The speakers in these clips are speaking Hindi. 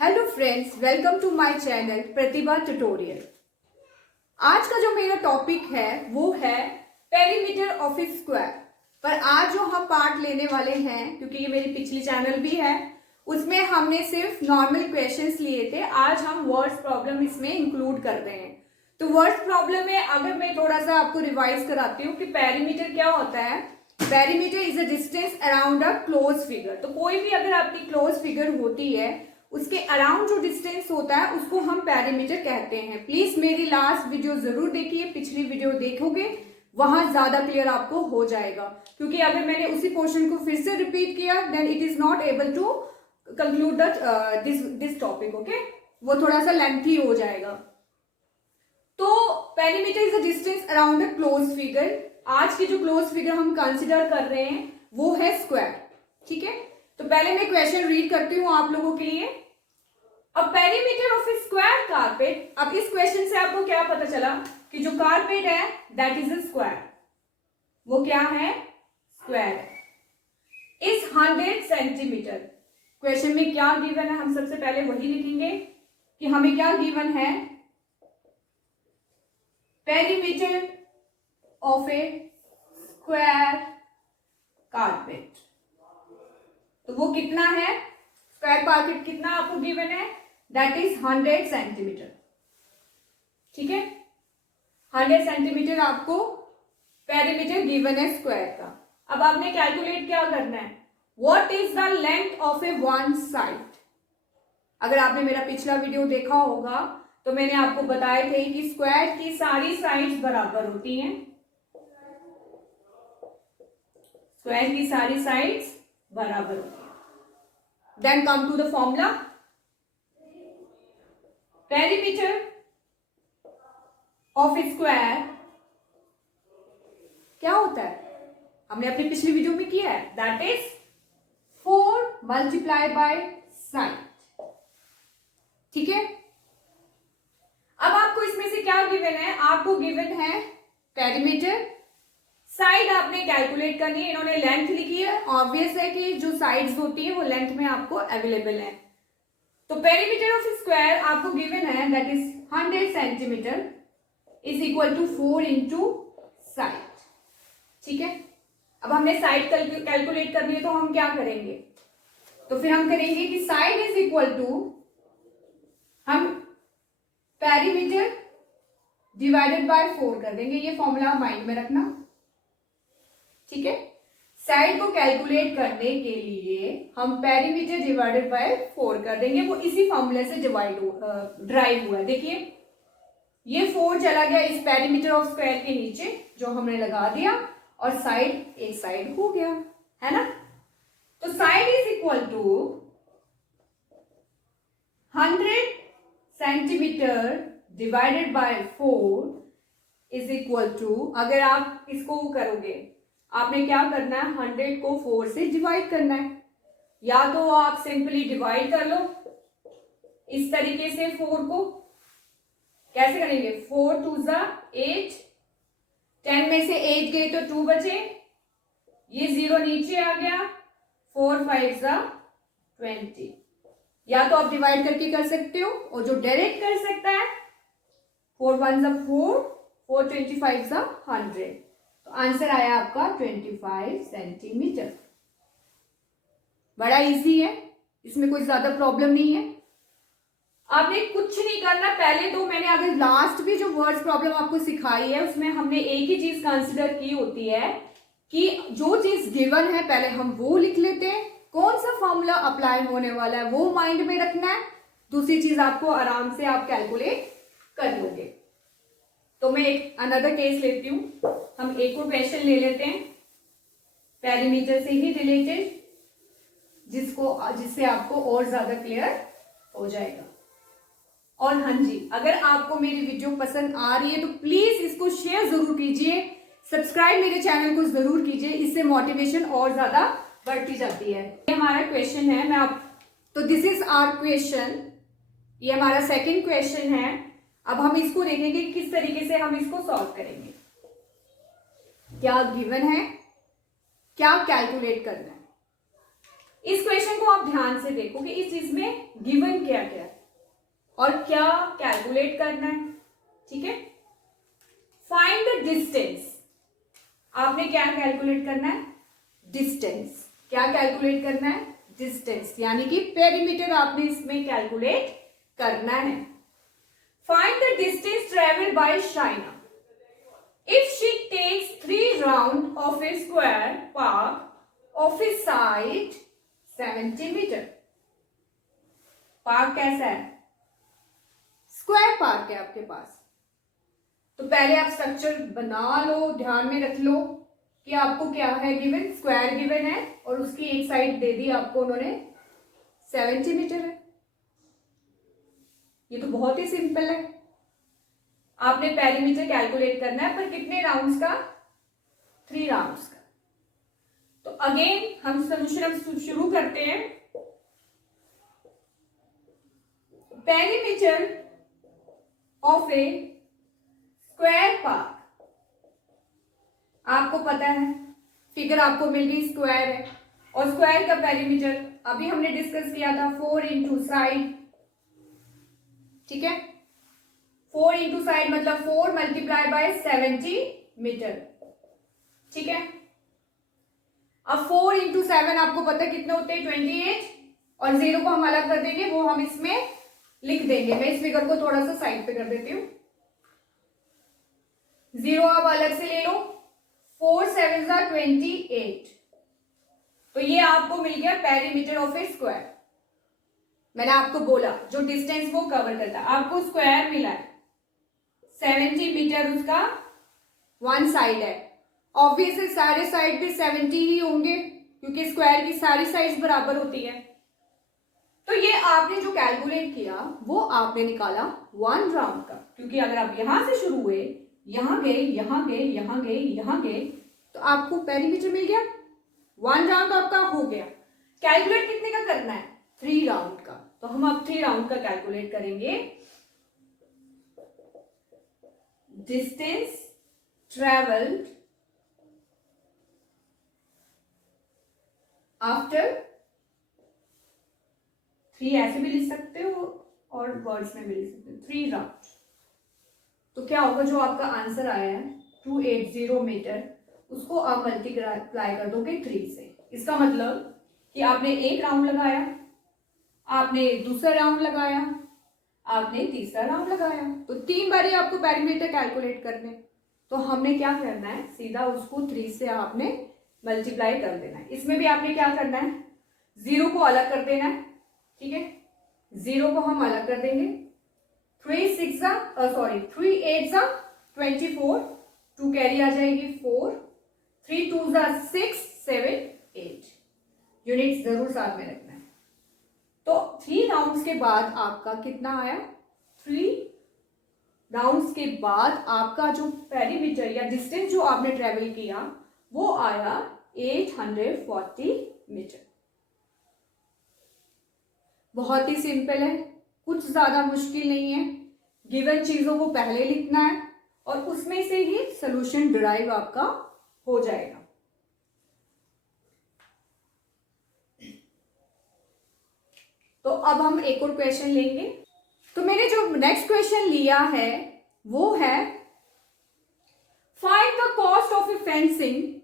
Hello friends, welcome to my channel Pratibha tutorial. आज का जो मेरा टॉपिक है वो है पेरीमीटर ऑफ ए स्क्वायर। पर आज जो हम पार्ट लेने वाले हैं, क्योंकि ये मेरी पिछली चैनल भी है, उसमें हमने सिर्फ नॉर्मल क्वेश्चंस लिए थे। आज हम वर्ड्स प्रॉब्लम इसमें इंक्लूड कर रहे हैं। तो वर्ड्स प्रॉब्लम में अगर मैं थोड़ा सा आपको रिवाइज कराती हूँ कि पेरीमीटर क्या होता है। Perimeter is a distance around a close figure. तो कोई भी अगर आपकी क्लोज फिगर होती है, उसके अराउंड जो डिस्टेंस होता है उसको हम पेरीमीटर कहते हैं। प्लीज मेरी लास्ट वीडियो जरूर देखिए, पिछली वीडियो देखोगे वहां ज्यादा क्लियर आपको हो जाएगा। क्योंकि अगर मैंने उसी पोर्शन को फिर से रिपीट किया then it is not able to conclude this topic. Okay, वो थोड़ा सा लेंथी हो जाएगा। तो perimeter is a distance around a close figure. आज की जो क्लोज फिगर हम कंसिडर कर रहे हैं वो है स्क्वायर। ठीक है, तो पहले मैं क्वेश्चन रीड करती हूं आप लोगों के लिए। अ perimeter of a square carpet. अब इस क्वेश्चन से आपको क्या पता चला कि जो कारपेट है दैट इज अ स्क्वायर। वो क्या है? स्क्वायर है। Is 100 centimetre. क्वेश्चन में क्या गिवन है हम सबसे पहले वही लिखेंगे कि हमें क्या गिवन है। Perimeter of a square carpet, तो वो कितना है? स्क्वायर कारपेट कितना आपको गिवन है? That is 100 centimetre. ठीक है, 100 सेंटीमीटर आपको पेरीमीटर गिवन है स्क्वायर का। अब आपने कैलकुलेट क्या करना है? What is the length of A one side. अगर आपने मेरा पिछला वीडियो देखा होगा तो मैंने आपको बताए थे कि स्क्वायर की सारी साइड्स बराबर होती हैं। स्क्वायर की सारी साइड्स बराबर होती हैं। Then come to the formula. Perimeter of a square क्या होता है? हमने अपनी पिछली वीडियो में किया है। That is 4 multiplied by side। ठीक है, अब आपको इसमें से क्या गिवन है? आपको गिवन है पेरीमीटर। साइड आपने कैलकुलेट करनी है। इन्होंने लेंथ लिखी है। ऑब्वियस है कि जो साइड्स होती है वो लेंथ में आपको अवेलेबल है। तो पेरीमीटर ऑफ स्क्वायर आपको गिवन है that is 100 centimetre is equal to 4 into side. ठीक है, अब हमने साइड कैलकुलेट करनी है तो हम क्या करेंगे? तो फिर हम करेंगे कि साइड इज इक्वल टू, हम पेरीमीटर डिवाइडेड बाय 4 कर देंगे। ये फॉर्मूला माइंड में रखना। ठीक है, साइड को कैलकुलेट करने के लिए हम पेरीमीटर डिवाइडेड बाय 4 कर देंगे। वो इसी फॉर्मूले से ड्राइव हुआ है। देखिए, ये 4 चला गया इस पेरीमीटर ऑफ स्क्वायर के नीचे जो हमने लगा दिया, और साइड एक साइड हो गया, है ना। तो side is equal to 100 centimetre divided by 4 is equal to, अगर आप इसको करोगे, आपने क्या करना है? 100 को 4 से डिवाइड करना है। या तो आप सिंपली डिवाइड कर लो इस तरीके से। 4 को कैसे करेंगे? 4 2 ज़ा 8, 10 में से 8 गए तो 2 बचे, ये 0 नीचे आ गया, 4 5 ज़ा 20। या तो आप डिवाइड करके कर सकते हो, और जो डायरेक्ट कर सकता है 4 1 ज़ा 4, 4 25 ज़ा 100। तो आंसर आया आपका 25 सेंटीमीटर। बड़ा इजी है, इसमें कोई ज्यादा प्रॉब्लम नहीं है। आपने कुछ नहीं करना। पहले तो मैंने अगर लास्ट भी जो वर्ड्स प्रॉब्लम आपको सिखाई है उसमें हमने एक ही चीज कंसिडर की होती है कि जो चीज गिवन है पहले हम वो लिख लेते हैं, कौन सा फॉर्मूला अप्लाई होने वाला है वो माइंड में रखना है। दूसरी चीज आपको आराम से आप कैलकुलेट कर लोगे। तो मैं एक अनदर केस लेती हूं। हम एक और क्वेश्चन ले लेते हैं पेरीमीटर से ही रिलेटेड, जिससे आपको और ज्यादा क्लियर हो जाएगा। और हाँ जी, अगर आपको मेरी वीडियो पसंद आ रही है तो प्लीज इसको शेयर जरूर कीजिए, सब्सक्राइब मेरे चैनल को जरूर कीजिए। इससे मोटिवेशन और ज्यादा बढ़ती जाती है। ये हमारा क्वेश्चन है। तो दिस इज आवर क्वेश्चन। ये हमारा सेकंड क्वेश्चन है। अब हम इसको देखेंगे किस तरीके से हम इसको सॉल्व करेंगे। क्या गिवन है, क्या कैलकुलेट करना है। इस क्वेश्चन को आप ध्यान से देखो कि इस चीज में गिवन क्या क्या है और क्या कैलकुलेट करना है। ठीक है, फाइंड द डिस्टेंस। आपने क्या कैलकुलेट करना है? डिस्टेंस। क्या कैलकुलेट करना है? डिस्टेंस, यानी कि पेरीमीटर आपने इसमें कैलकुलेट करना है। Find the distance travelled by Shaina if she takes 3 round of a square park of a side 70 metre. Park कैसा है? स्क्वायर पार्क है आपके पास। तो पहले आप स्ट्रक्चर बना लो, ध्यान में रख लो कि आपको क्या है गिवन, स्क्वायर गिवन है और उसकी एक साइड दे दी आपको उन्होंने 70 मीटर है। ये तो बहुत ही सिंपल है। आपने पेरीमीटर कैलकुलेट करना है, पर कितने राउंड्स का? 3 राउंड्स का। तो अगेन हम सोल्यूशन शुरू करते हैं। Perimeter of a square park, आपको पता है फिगर आपको मिल गई, स्क्वायर है और स्क्वायर का पेरीमीटर अभी हमने डिस्कस किया था 4 इंटू साइड। ठीक है, 4 इंटू साइड मतलब 4 मल्टीप्लाई बाय 70 मीटर। ठीक है, अब 4 इंटू 7 आपको पता है कितने होते हैं? 28 और 0 को हम अलग कर देंगे, वो हम इसमें लिख देंगे। मैं इस फिगर को थोड़ा सा साइड पे कर देती हूँ। 0 आप अलग से ले लो, 4 7 28। तो ये आपको मिल गया पेरीमीटर ऑफ ए स्क्वायर। मैंने आपको बोला जो डिस्टेंस वो कवर करता है, आपको स्क्वायर मिला है 70 मीटर, उसका वन साइड है। ऑब्वियसली सारे साइड पे 70 ही होंगे क्योंकि स्क्वायर की सारी साइड्स बराबर होती है। तो ये आपने जो कैलकुलेट किया वो आपने निकाला 1 राउंड का, क्योंकि अगर आप यहां से शुरू हुए, यहां गए, यहां गए, यहां गए, यहां गए, तो आपको पेरीमीटर मिल गया। 1 राउंड आपका हो गया। कैलकुलेट कितने का करना है? 3 राउंड का। तो हम अब 3 राउंड का कैलकुलेट करेंगे। डिस्टेंस ट्रेवल्ड आफ्टर 3, ऐसे भी लिख सकते हो और वर्ड्स में भी लिख सकते हो, 3 राउंड। तो क्या होगा, जो आपका आंसर आया है 280 मीटर, उसको आप मल्टीप्लाई कर दोगे 3 से। इसका मतलब कि आपने एक राउंड लगाया, आपने दूसरा राउंड लगाया, आपने तीसरा राउंड लगाया, तो 3 बार ही आपको पेरीमीटर कैलकुलेट करने। तो हमने क्या करना है, सीधा उसको 3 से आपने मल्टीप्लाई कर देना है। इसमें भी आपने क्या करना है, 0 को अलग कर देना है। ठीक है, 0 को हम अलग कर देंगे। 3 8 24, 2 कैरी आ जाएगी 4, 3 2 6 7 8। यूनिट जरूर साथ में रखना है। तो 3 राउंड्स के बाद आपका कितना आया? 3 राउंड्स के बाद आपका जो पेरीमीटर या डिस्टेंस जो आपने ट्रेवल किया वो आया 840 मीटर। बहुत ही सिंपल है, कुछ ज्यादा मुश्किल नहीं है। गिवन चीजों को पहले लिखना है और उसमें से ही सॉल्यूशन डिराइव आपका हो जाएगा। तो अब हम एक और क्वेश्चन लेंगे। तो मैंने जो नेक्स्ट क्वेश्चन लिया है वो है find the cost of a fencing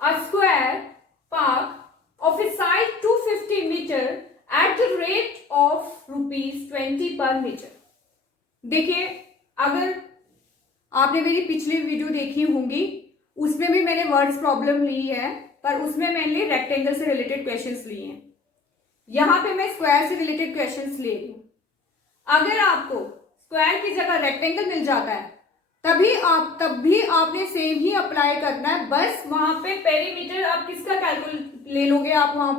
a square park of a side 250 metre at the rate of ₹20 per metre. देखिए, अगर आपने मेरी पिछली वीडियो देखी होंगी उसमें भी मैंने वर्ड्स प्रॉब्लम ली है, पर उसमें मैंने रेक्टेंगल से रिलेटेड क्वेश्चंस लिए हैं। यहां पे मैं स्क्वायर से रिलेटेड क्वेश्चंस ले रही हूं। अगर आपको स्क्वायर की जगह रेक्टेंगल मिल जाता है तब भी आपने सेम ही अप्लाई करना है। बस वहां पे पेरीमीटर आप किसका कैलकुलेट ले लोगे, आप वहां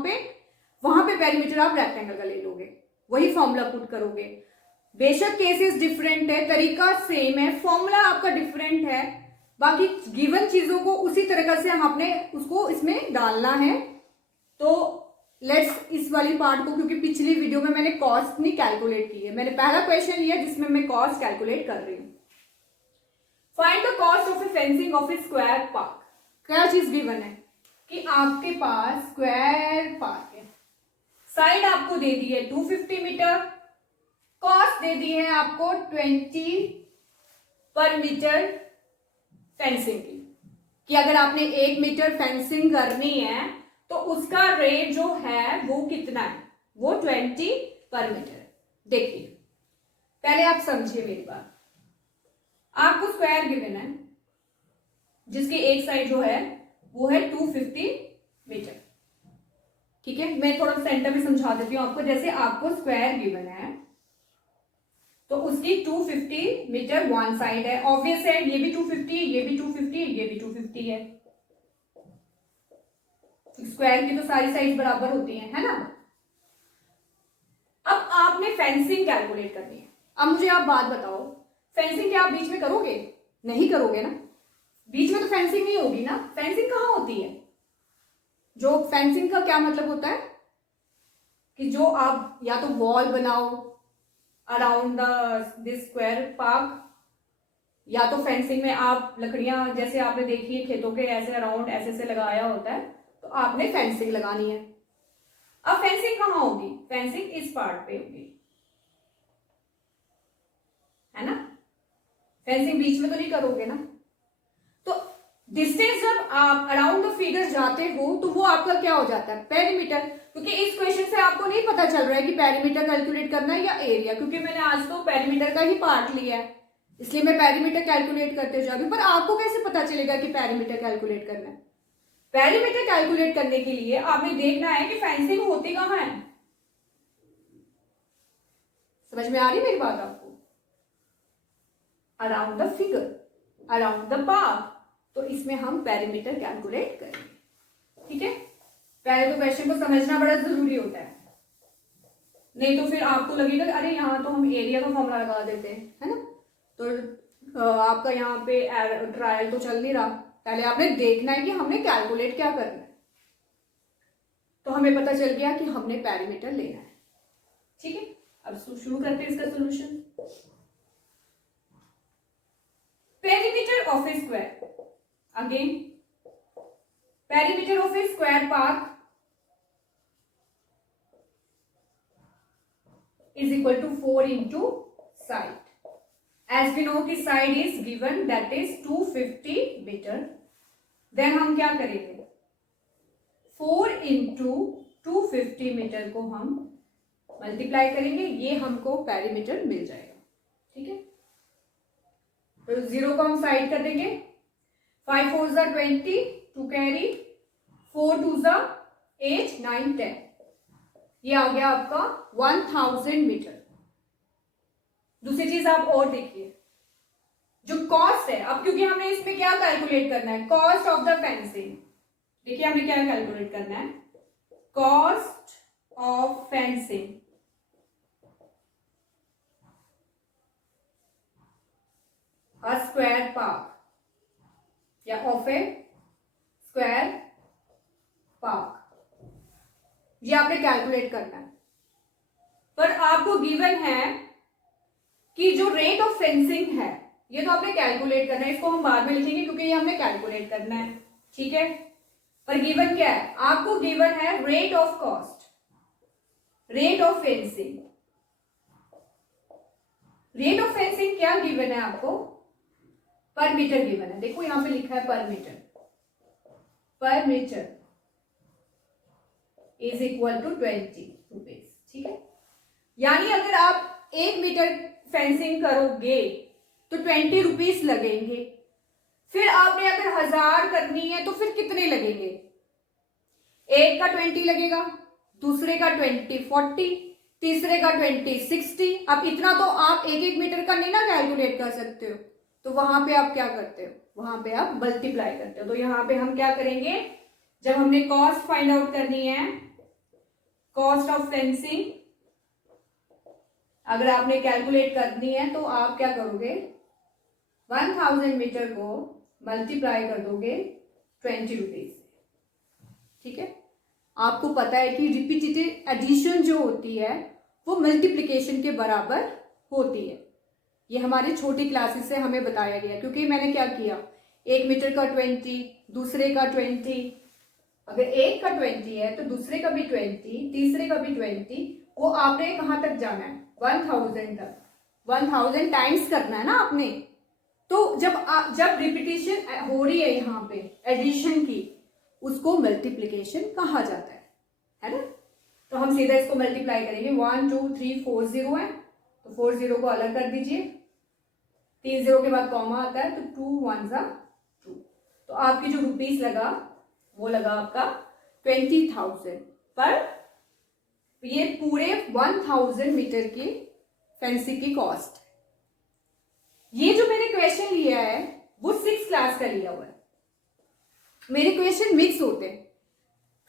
पे पेरीमीटर आप रेक्टेंगल का ले लोगे, वही फॉर्मूला पुट करोगे। बेशक केसेस डिफरेंट है, तरीका सेम है, फॉर्मूला आपका डिफरेंट है, बाकी गिवन चीजों को उसी तरीके से आपने उसको इसमें डालना है। तो लेट्स इस वाली पार्ट को, क्योंकि पिछली वीडियो में मैंने कॉस्ट नहीं कैलकुलेट की है, मैंने पहला क्वेश्चन लिया जिसमें मैं कॉस्ट कैलकुलेट कर रही हूं। Find the cost of a fencing of a square park. क्या चीज गिवन है कि आपके पास स्क्वायर पार्क है, साइड आपको दे दी है 250 मीटर, कॉस्ट दे दी है आपको 20 पर मीटर फेंसिंग की, कि अगर आपने 1 मीटर फेंसिंग करनी है तो उसका रेट जो है वो कितना है, वो 20 पर मीटर। देखिए पहले आप समझिए मेरी बात, आपको स्क्वायर गिवन है जिसकी एक साइड जो है वो है 250 मीटर। ठीक है, मैं थोड़ा सेंटर में समझा देती हूँ आपको। जैसे आपको स्क्वायर गिवन है तो उसकी 250 मीटर वन साइड है, ऑब्वियस है, ये भी 250, ये भी 250, ये भी 250 है। स्क्वायर की तो सारी साइड बराबर होती है ना। अब आपने फेंसिंग कैलकुलेट करनी है। अब मुझे आप बात बताओ, फेंसिंग क्या आप बीच में करोगे? नहीं करोगे ना, बीच में तो फेंसिंग नहीं होगी ना। फेंसिंग कहाँ होती है? जो फेंसिंग का क्या मतलब होता है कि जो आप या तो वॉल बनाओ अराउंड दिस स्क्वायर पार्क, या तो फेंसिंग में आप लकड़ियां जैसे आपने देखी है खेतों के ऐसे अराउंड ऐसे से लगाया होता है, तो आपने फेंसिंग लगानी है। अब फेंसिंग कहाँ होगी? फेंसिंग इस पार्ट पे होगी, है ना। फेंसिंग बीच में तो नहीं करोगे ना। तो डिस्टेंस जब आप अराउंड द फिगर जाते हो तो वो आपका क्या हो जाता है? पेरीमीटर। क्योंकि इस क्वेश्चन से आपको नहीं पता चल रहा है कि पेरीमीटर कैलकुलेट करना है या एरिया, क्योंकि मैंने आज तो पेरीमीटर का ही पार्ट लिया है, इसलिए मैं पेरीमीटर कैलकुलेट करते जा रही हूं। पर आपको कैसे पता चलेगा कि पेरीमीटर कैलकुलेट करना है? पेरीमीटर कैलकुलेट करने के लिए आपने देखना है कि फेंसिंग होती कहां है। समझ में आ रही मेरी बात आपको? Around the figure, around the park, तो इसमें हम पेरीमीटर कैलकुलेट करेंगे। ठीक है, पहले तो क्वेश्चन को समझना बड़ा जरूरी होता है, नहीं तो फिर आपको लगेगा कि अरे यहाँ तो हम एरिया का फॉर्मूला लगा देते हैं, है ना। तो आपका यहाँ पे ट्रायल तो चल नहीं रहा। पहले आपने देखना है कि हमने कैलकुलेट क्या करना है। तो हमें पता चल गया कि हमने पेरीमीटर लेना है। ठीक है, अब शुरू करते हैं इसका solution. Perimeter of a square, again perimeter of a square park is equal to 4 into side. As we know कि side is given that is 250 meter. Then हम क्या करेंगे? 4 into 250 मीटर को हम मल्टीप्लाई करेंगे, ये हमको पेरीमीटर मिल जाएगा। ठीक है, तो 0 को हम साइड कर देंगे। 5 4 जा 20, 2 कैरी, 4 2 जा 8 9 10, ये आ गया आपका 1000 मीटर। दूसरी चीज आप और देखिए, जो कॉस्ट है, अब क्योंकि हमने इसमें क्या कैलकुलेट करना है? Cost of the fencing. देखिए हमने क्या कैलकुलेट करना है? Cost of fencing a square park या ऑफ ए स्क्वायर पार्क, ये आपने कैलकुलेट करना है। पर आपको गिवन है कि जो रेट ऑफ फेंसिंग है ये तो आपने कैलकुलेट करना है, इसको हम बाद में लिखेंगे क्योंकि ये हमने कैलकुलेट करना है। ठीक है, पर गिवन क्या है? आपको गिवन है rate of cost, rate of fencing. Rate of fencing क्या गिवन है आपको? पर मीटर गिवन है। देखो यहां पे लिखा है per metre, per metre is equal to 20 rupees. ठीक है, यानी अगर आप 1 मीटर फेंसिंग करोगे तो 20 रुपीज लगेंगे। फिर आपने अगर 1000 करनी है तो फिर कितने लगेंगे? एक का 20 लगेगा, दूसरे का 20 40, तीसरे का 20 60। अब इतना तो आप 1 मीटर का नहीं ना कैलकुलेट कर सकते हो, तो वहां पे आप क्या करते हो? वहां पे आप मल्टीप्लाई करते हो। तो यहां पे हम क्या करेंगे? जब हमने कॉस्ट फाइंड आउट करनी है, कॉस्ट ऑफ फेंसिंग अगर आपने कैलकुलेट करनी है तो आप क्या करोगे? 1000 मीटर को मल्टीप्लाई कर दोगे 20 रुपीज से। ठीक है, आपको पता है कि रिपीटेटिव एडिशन जो होती है वो मल्टीप्लिकेशन के बराबर होती है। ये हमारी छोटी क्लासेस से हमें बताया गया, क्योंकि मैंने क्या किया? 1 मीटर का 20, दूसरे का 20, अगर एक का 20 है तो दूसरे का भी 20, तीसरे का भी 20, वो आपने कहाँ तक जाना है? 1000 तक। 1000 टाइम्स करना है ना आपने। तो जब रिपीटिशन हो रही है यहाँ पे एडिशन की, उसको मल्टीप्लीकेशन कहा जाता है ना। तो हम सीधा इसको मल्टीप्लाई करेंगे। 1 2 3 4 0 है, तो 4 0 को अलग कर दीजिए, 3 0 के बाद कॉमा आता है, तो 2 1 सा 2। तो आपकी जो रुपीस लगा वो लगा आपका 20,000 पर ये पूरे 1000 मीटर की फेंसी की कॉस्ट। ये जो मैंने क्वेश्चन लिया है वो 6th क्लास का लिया हुआ है। मेरे क्वेश्चन मिक्स होते हैं,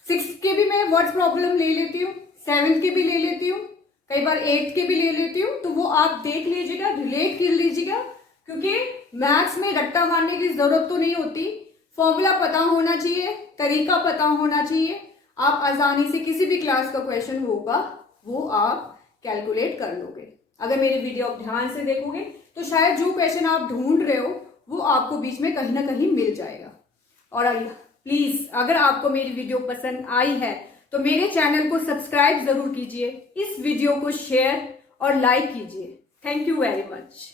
6th के भी मैं वर्ड प्रॉब्लम ले लेती हूँ, 7th के भी ले लेती हूँ, कई बार 8th के भी ले लेती हूँ। तो वो आप देख लीजिएगा, रिलेट कर लीजिएगा, क्योंकि मैथ्स में रट्टा मारने की जरूरत तो नहीं होती। फॉर्मूला पता होना चाहिए, तरीका पता होना चाहिए, आप आसानी से किसी भी क्लास का क्वेश्चन होगा वो आप कैलकुलेट कर लोगे। अगर मेरी वीडियो आप ध्यान से देखोगे तो शायद जो क्वेश्चन आप ढूंढ रहे हो वो आपको बीच में कहीं ना कहीं मिल जाएगा। और प्लीज अगर आपको मेरी वीडियो पसंद आई है तो मेरे चैनल को सब्सक्राइब जरूर कीजिए, इस वीडियो को शेयर और लाइक कीजिए। Thank you very much.